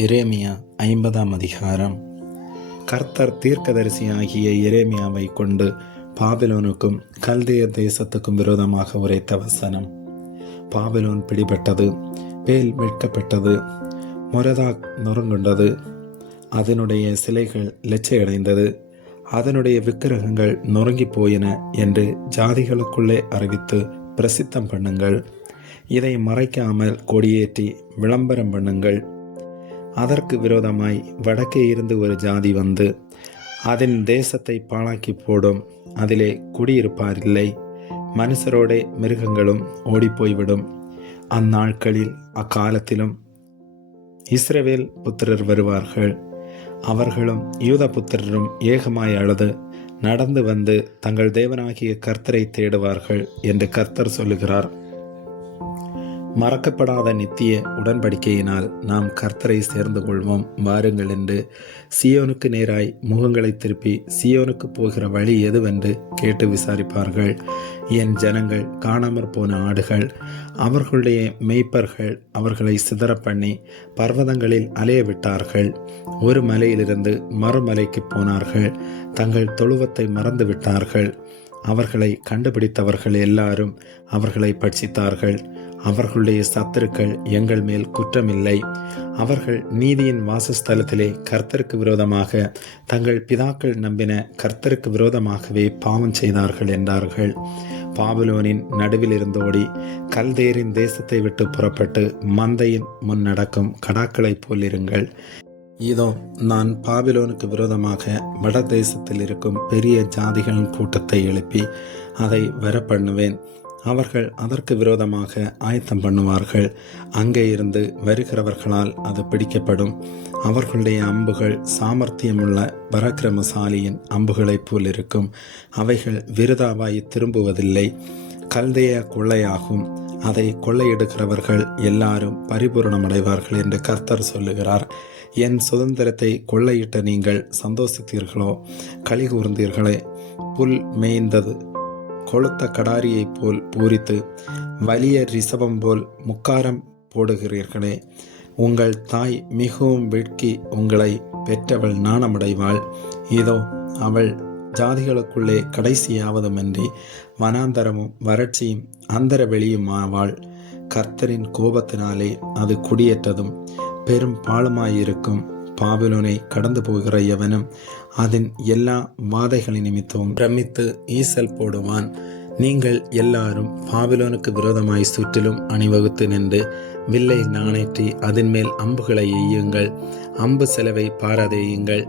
எரேமியா 50ஆம் அதிகாரம். கர்த்தர் தீர்க்கதரிசியாகிய எரேமியாவை கொண்டு பாபிலோனுக்கும் கல்தேய தேசத்துக்கும் விரோதமாக உரைத்த வசனம். பாபிலோன் பிடிபட்டது, பேல் மீட்கப்பட்டது, மொரதாக் நொறுங்குண்டது, அதனுடைய சிலைகள் லட்சையடைந்தது, அதனுடைய விக்கிரகங்கள் நொறுங்கி போயின என்று ஜாதிகளுக்குள்ளே அறிவித்து பிரசித்தம் பண்ணுங்கள். இதை மறைக்காமல் கொடியேற்றி விளம்பரம் பண்ணுங்கள். அதற்கு விரோதமாய் வடக்கே இருந்து ஒரு ஜாதி வந்து அதன் தேசத்தை பாழாக்கி போடும். அதிலே குடியிருப்பாரில்லை. மனுஷரோடே மிருகங்களும் ஓடிப்போய்விடும். அந்நாட்களில் அக்காலத்திலும் இஸ்ரவேல் புத்திரர் வருவார்கள். அவர்களும் யூத புத்திரரும் ஏகமாய் அழுது நடந்து வந்து தங்கள் தேவனாகிய கர்த்தரை தேடுவார்கள் என்று கர்த்தர் சொல்லுகிறார். மறக்கப்படாத நித்திய உடன்படிக்கையினால் நாம் கர்த்தரை சேர்ந்து கொள்வோம் வாருங்கள் என்று சியோனுக்கு நேராய் முகங்களை திருப்பி சியோனுக்கு போகிற வழி எதுவென்று கேட்டு விசாரிப்பார்கள். என் ஜனங்கள் காணாமற் போன ஆடுகள், அவர்களுடைய மேய்ப்பர்கள் அவர்களை சிதற பண்ணி பர்வதங்களில் அலைய விட்டார்கள். ஒரு மலையிலிருந்து மறுமலைக்கு போனார்கள். தங்கள் தொழுவத்தை மறந்து விட்டார்கள். அவர்களை கண்டுபிடித்தவர்கள் எல்லாரும் அவர்களை பட்சித்தார்கள். அவர்களுடைய சத்துருக்கள் எங்கள் மேல் குற்றமில்லை. அவர்கள் நீதியின் வாசஸ்தலத்திலே கர்த்தருக்கு விரோதமாக தங்கள் பிதாக்கள் நம்பின கர்த்தருக்கு விரோதமாகவே பாவம் செய்தார்கள் என்றார்கள். பாபிலோனின் நடுவில் இருந்தோடி கல்தேரின் தேசத்தை விட்டு புறப்பட்டு மந்தையின் முன் நடக்கும் கடாக்களைப் போலிருங்கள். இதோ நான் பாபிலோனுக்கு விரோதமாக வட தேசத்தில் இருக்கும் பெரிய ஜாதிகளின் கூட்டத்தை எழுப்பி அதை வரப்பண்ணுவேன். அவர்கள் அதற்கு விரோதமாக ஆயத்தம் பண்ணுவார்கள். அங்கே இருந்து வருகிறவர்களால் அது பிடிக்கப்படும். அவர்களுடைய அம்புகள் சாமர்த்தியமுள்ள பராக்கிரமசாலியின் அம்புகளைப் போல் இருக்கும். அவைகள் விருதாவாய் திரும்புவதில்லை. கல்தேய கொள்ளையாகும். அதை கொள்ளையிடுகிறவர்கள் எல்லாரும் பரிபூரணமடைவார்கள் என்று கர்த்தர் சொல்லுகிறார். என் சுதந்திரத்தை கொள்ளையிட்ட நீங்கள் சந்தோஷித்தீர்களோ? களி கூர்ந்தீர்களே? புல் மேய்ந்தது கொளுத்த கடாரியைப் போல் பூரித்து வலிய ரிசவம் போல் முக்காரம் போடுகிறீர்களே. உங்கள் தாய் மிகவும் வெட்கி உங்களை பெற்றவள் நாணமடைவாள். இதோ அவள் ஜாதிகளுக்குள்ளே கடைசியாவதுமின்றி வனாந்தரமும் வறட்சியும் அந்தர வெளியுமாவாள். கர்த்தரின் கோபத்தினாலே அது குடியேற்றதும் பெரும் பாழுமாயிருக்கும். பாபிலோனை கடந்து போகிற எவனும் அதன் எல்லா வாதைகளின் நிமித்தமும் பிரமித்து ஈசல் போடுவான். நீங்கள் எல்லாரும் பாபிலோனுக்கு விரோதமாய் சுற்றிலும் அணிவகுத்து நின்று வில்லை நாணேற்றி அதன் மேல் அம்புகளை எய்யுங்கள். அம்பு செலவை பாராதேயுங்கள்.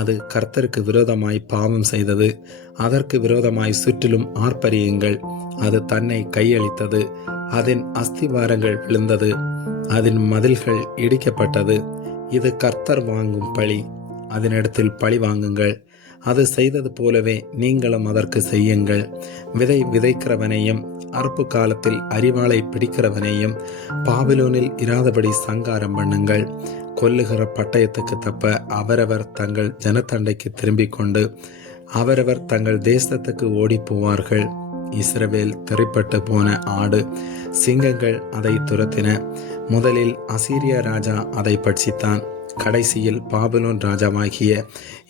அது கர்த்தருக்கு விரோதமாய் பாவம் செய்தது. அதற்கு விரோதமாய் சுற்றிலும் ஆர்ப்பரியுங்கள். அது தன்னை கையளித்தது. அதன் அஸ்திவாரங்கள் விழுந்தது. அதன் மதில்கள் இடிக்கப்பட்டது. இது கர்த்தர் வாங்கும் பழி. அதனிடத்தில் பழி வாங்குங்கள். அது செய்தது போலவே நீங்களும் அதற்கு செய்யுங்கள். விதை விதைக்கிறவனையும் அறுப்பு காலத்தில் அரிவாளை பிடிக்கிறவனையும் பாபிலோனில் இராதபடி சங்காரம் பண்ணுங்கள். கொல்லுகிற பட்டயத்துக்கு தப்ப அவரவர் தங்கள் ஜனத்தண்டைக்கு திரும்பிக் கொண்டு அவரவர் தங்கள் தேசத்துக்கு ஓடி போவார்கள். இஸ்ரவேல் திரைப்பட்டு போன ஆடு, சிங்கங்கள் அதை துரத்தின. முதலில் அசீரியா ராஜா அதை பட்சித்தான். கடைசியில் பாபிலோன் ராஜாவாகிய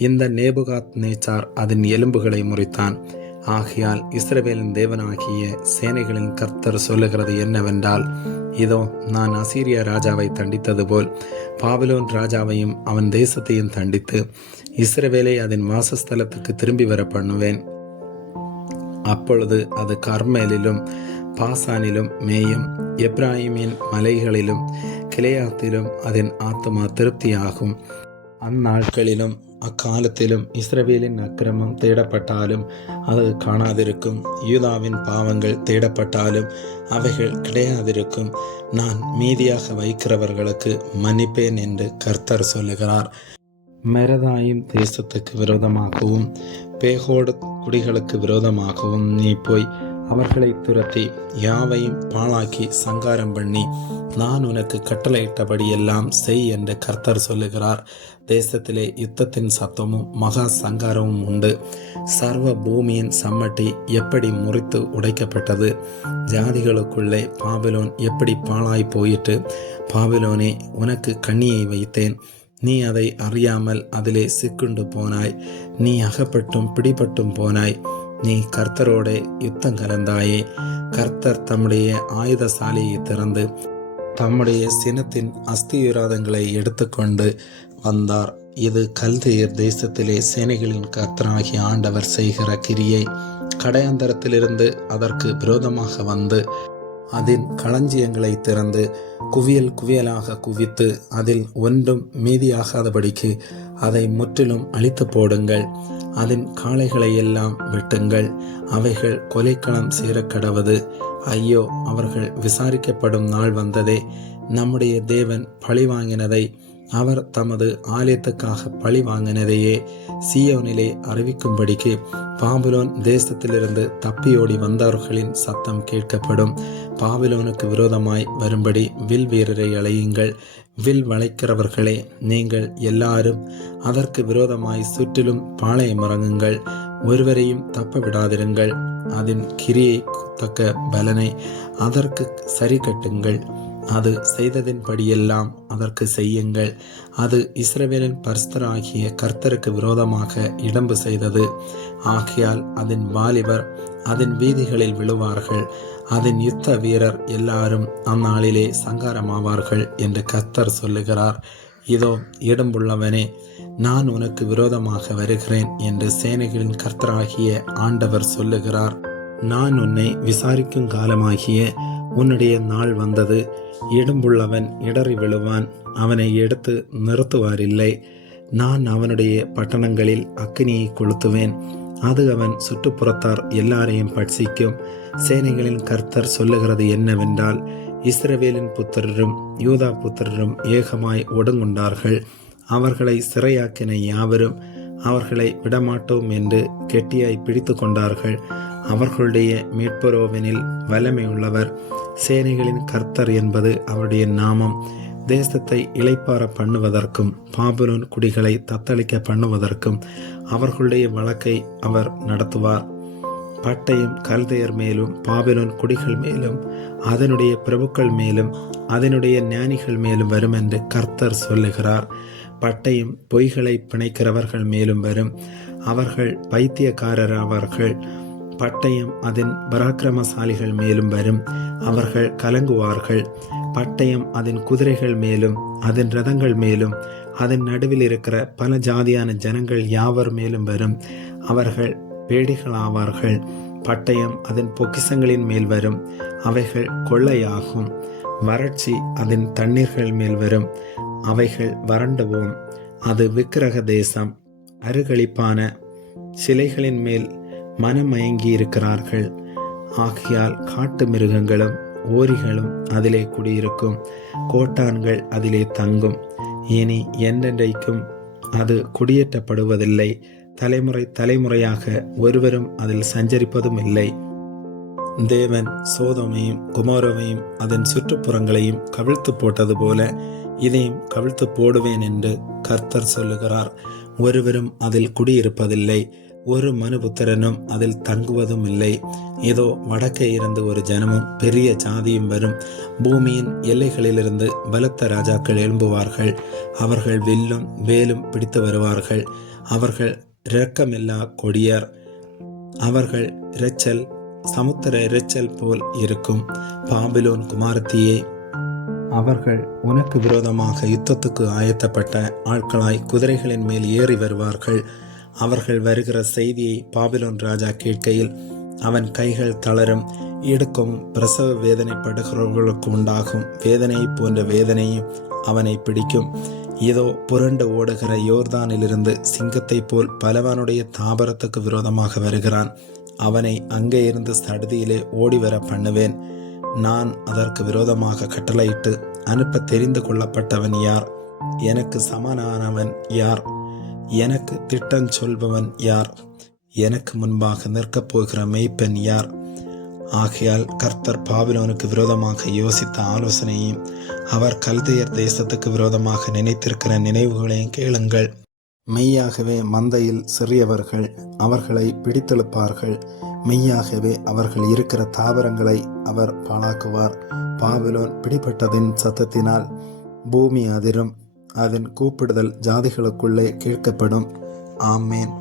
இந்த நேபுகாத் நேச்சார் அதன் எலும்புகளை முறித்தான். ஆகையால் இஸ்ரவேலின் தேவனாகிய சேனைகளின் கர்த்தர் சொல்லுகிறது என்னவென்றால், இதோ நான் அசீரியா ராஜாவை தண்டித்தது போல் பாபிலோன் ராஜாவையும் அவன் தேசத்தையும் தண்டித்து இஸ்ரவேலை அதன் வாசஸ்தலத்துக்கு திரும்பி வர பண்ணுவேன். அப்பொழுது அது கர்மேலிலும் பாசானிலும் மேயும், எப்ராஹிமின் மலைகளிலும் கிளையாத்திலும் அதன் ஆத்துமா திருப்தியாகும். அந்நாட்களிலும் அக்காலத்திலும் இஸ்ரவேலின் அக்கிரமம் தேடப்பட்டாலும் அது காணாதிருக்கும். யூதாவின் பாவங்கள் தேடப்பட்டாலும் அவைகள் கிடையாதிருக்கும். நான் மீதியாக வைக்கிறவர்களுக்கு மன்னிப்பேன் என்று கர்த்தர் சொல்லுகிறார். மெரதாயும் தேசத்துக்கு விரோதமாகவும் பேகோடு குடிகளுக்கு விரோதமாகவும் நீ போய் அவர்களை துரத்தி யாவையும் பாழாக்கி சங்காரம் பண்ணி நான் உனக்கு கட்டளையிட்டபடியெல்லாம் செய் என்று கர்த்தர் சொல்லுகிறார். தேசத்திலே யுத்தத்தின் சத்தமும் மகா சங்காரமும் உண்டு. சர்வ பூமியின் சம்மட்டி எப்படி முறித்து உடைக்கப்பட்டது. ஜாதிகளுக்குள்ளே பாபிலோன் எப்படி பாழாய் போயிற்று. பாபிலோனே, உனக்கு கண்ணியை வைத்தேன், நீ அதை அறியாமல் அதிலே சிக்குண்டு போனாய். நீ அகப்பட்டும் பிடிபட்டும் போனாய். நீ கர்த்தரோட யுத்தம் கலந்தாயே. கர்த்தர் தம்முடைய ஆயுதசாலையை திறந்து தம்முடைய சினத்தின் அஸ்திவிராதங்களை எடுத்துக்கொண்டு வந்தார். இது கல்தேயர் தேசத்திலே சேனைகளின் கர்த்தராகிய ஆண்டவர் செய்கிற கிரியை. கடையாந்தரத்திலிருந்து அதற்கு விரோதமாக வந்து அதன் களஞ்சியங்களை திறந்து குவியல் குவியலாக குவித்து அதில் ஒன்றும் மீதியாகாதபடிக்கு அதை முற்றிலும் அழித்து போடுங்கள். அதன் காளைகளை எல்லாம் வெட்டுங்கள். அவைகள் கொலைக்களம் சேரக்கடவது. ஐயோ, அவர்கள் விசாரிக்கப்படும் நாள் வந்ததே. நம்முடைய தேவன் பழி வாங்கினதை, அவர் தமது ஆலயத்துக்காக பழி வாங்கினதையே சீயோனிலே அறிவிக்கும்படிக்கு பாபிலோன் தேசத்திலிருந்து தப்பியோடி வந்தவர்களின் சத்தம் கேட்கப்படும். பாபிலோனுக்கு விரோதமாய் வரும்படி வில் வீரரை அழையுங்கள். வில் வளைக்கிறவர்களே, நீங்கள் எல்லாரும் அதற்கு விரோதமாய் சுற்றிலும் பாளையமிறங்குங்கள். ஒருவரையும் தப்ப விடாதிருங்கள். அதன் கிரியை தக்க பலனை அதற்கு சரி கட்டுங்கள். அது செய்ததின்படியெல்லாம் அதற்கு செய்யுங்கள். அது இஸ்ரவேலின் பரிசுத்தராகிய கர்த்தருக்கு விரோதமாக இடம்பு செய்தது. ஆகையால் அதன் வாலிபர் அதன் வீதிகளில் விழுவார்கள். அதன் யுத்த வீரர் எல்லாரும் அந்நாளிலே சங்காரமாவார்கள் என்று கர்த்தர் சொல்லுகிறார். இதோ, இடம்புள்ளவனே, நான் உனக்கு விரோதமாக வருகிறேன் என்று சேனைகளின் கர்த்தராகிய ஆண்டவர் சொல்லுகிறார். நான் உன்னை விசாரிக்கும் காலமாகிய உன்னுடைய நாள் வந்தது. இடம்புள்ளவன் இடறி விழுவான், அவனை எடுத்து நிறுத்துவாரில்லை. நான் அவனுடைய பட்டணங்களில் அக்கினியை கொளுத்துவேன், அது அவன் சுற்றுப்புறத்தார் எல்லாரையும் பட்சிக்கும். சேனைகளின் கர்த்தர் சொல்லுகிறது என்னவென்றால், இஸ்ரவேலின் புத்திரரும் யூதா புத்திரரும் ஏகமாய் ஒடுங்குண்டார்கள். அவர்களை சிறையாக்கின யாவரும் அவர்களை விடமாட்டோம் என்று கெட்டியாய் பிடித்து கொண்டார்கள். அவர்களுடைய மீட்பரோவெனில் வல்லமையுள்ளவர். சேனைகளின் கர்த்தர் என்பது அவருடைய நாமம். தேசத்தை இளைப்பாற பண்ணுவதற்கும் பாபிலோன் குடிகளை தத்தளிக்க பண்ணுவதற்கும் அவர்களுடைய வழக்கை அவர் நடத்துவார். பட்டயம் கல்தையர் மேலும் பாபிலோன் குடிகள் மேலும் அதனுடைய பிரபுக்கள் மேலும் அதனுடைய ஞானிகள் மேலும் வரும் என்று கர்த்தர் சொல்லுகிறார். பட்டயம் பொய்களை பிணைக்கிறவர்கள் மேலும் வரும், அவர்கள் பைத்தியக்காரராவார்கள். பட்டயம் அதன் பராக்கிரமசாலிகள் மேலும் வரும், அவர்கள் கலங்குவார்கள். பட்டயம் அதன் குதிரைகள் மேலும் அதன் ரதங்கள் மேலும் அதன் நடுவில் இருக்கிற பல ஜாதியான ஜனங்கள் யாவர் மேலும் வரும், அவர்கள் பேடிகளாவார்கள். பட்டயம் அதன் பொக்கிசங்களின் மேல் வரும், அவைகள் கொள்ளையாகும். வறட்சி அதன் தண்ணீர்கள் மேல் வரும், அவைகள் வறண்டுவோம். அது விக்கிரக தேசம். அருகளிப்பான சிலைகளின் மேல் மனமயங்கி இருக்கிறார்கள். ஆகையால் காட்டு மிருகங்களும் ஓரிகளும் அதிலே குடியிருக்கும், கோட்டான்கள் அதிலே தங்கும். இனி என்றென்றைக்கும் அது குடியேற்றப்படுவதில்லை. தலைமுறை தலைமுறையாக ஒருவரும் அதில் சஞ்சரிப்பதும் இல்லை. தேவன் சோதோமையும் குமாரோவையும் அதன் சுற்றுப்புறங்களையும் கவிழ்த்து போட்டது போல இதையும் கவிழ்த்து போடுவேன் என்று கர்த்தர் சொல்லுகிறார். ஒருவரும் அதில் குடியிருப்பதில்லை, ஒரு மனுபுத்திரனும் அதில் தங்குவதும் இல்லை. இதோ, வடக்கே இருந்து ஒரு ஜனமும் பெரிய ஜாதியும் வரும். பூமியின் எல்லைகளிலிருந்து பலத்த ராஜாக்கள் எழும்புவார்கள். அவர்கள் வில்லும் வேலும் பிடித்து வருவார்கள். அவர்கள் இரக்கமில்லா கொடியர். அவர்கள் இரைச்சல் சமுத்திர இரைச்சல் போல் இருக்கும். பாபிலோன் குமாரத்தியே, அவர்கள் உனக்கு விரோதமாக யுத்தத்துக்கு ஆயத்தப்பட்ட ஆட்களாய் குதிரைகளின் மேல் ஏறி வருவார்கள். அவர்கள் வருகிற செய்தியை பாபிலோன் ராஜா கேட்கையில் அவன் கைகள் தளரும். இடுக்கும் பிரசவ வேதனைப்படுகிறவர்களுக்கு உண்டாகும் வேதனையை போன்ற வேதனையும் அவனை பிடிக்கும். இதோ, புரண்டு ஓடுகிற யோர்தானிலிருந்து சிங்கத்தை போல் பலவானுடைய தாபரத்துக்கு விரோதமாக வருகிறான். அவனை அங்கே இருந்து சடுதியிலே ஓடிவர பண்ணுவேன். நான் அதற்கு விரோதமாக கட்டளையிட்டு அனுப்ப தெரிந்து கொள்ளப்பட்டவன் யார்? எனக்கு சமனானவன் யார்? எனக்கு திட்டம் சொல்பவன் யார்? எனக்கு முன்பாக நிற்கப் போகிற மெய்ப்பெண் யார்? ஆகையால் கர்த்தர் பாபிலோனுக்கு விரோதமாக யோசித்த ஆலோசனையும் அவர் கல்தையர் தேசத்துக்கு விரோதமாக நினைத்திருக்கிற நினைவுகளையும் கேளுங்கள். மெய்யாகவே மந்தையில் சிறியவர்கள் அவர்களை பிடித்தெழுப்பார்கள். மெய்யாகவே அவர்கள் இருக்கிற தாவரங்களை அவர் பாழாக்குவார். பாபிலோன் பிடிபட்டதின் சத்தத்தினால் பூமி அதிரும். அதன் கூப்பிடுதல் ஜாதிகளுக்குள்ளே கேட்கப்படும். ஆமேன்.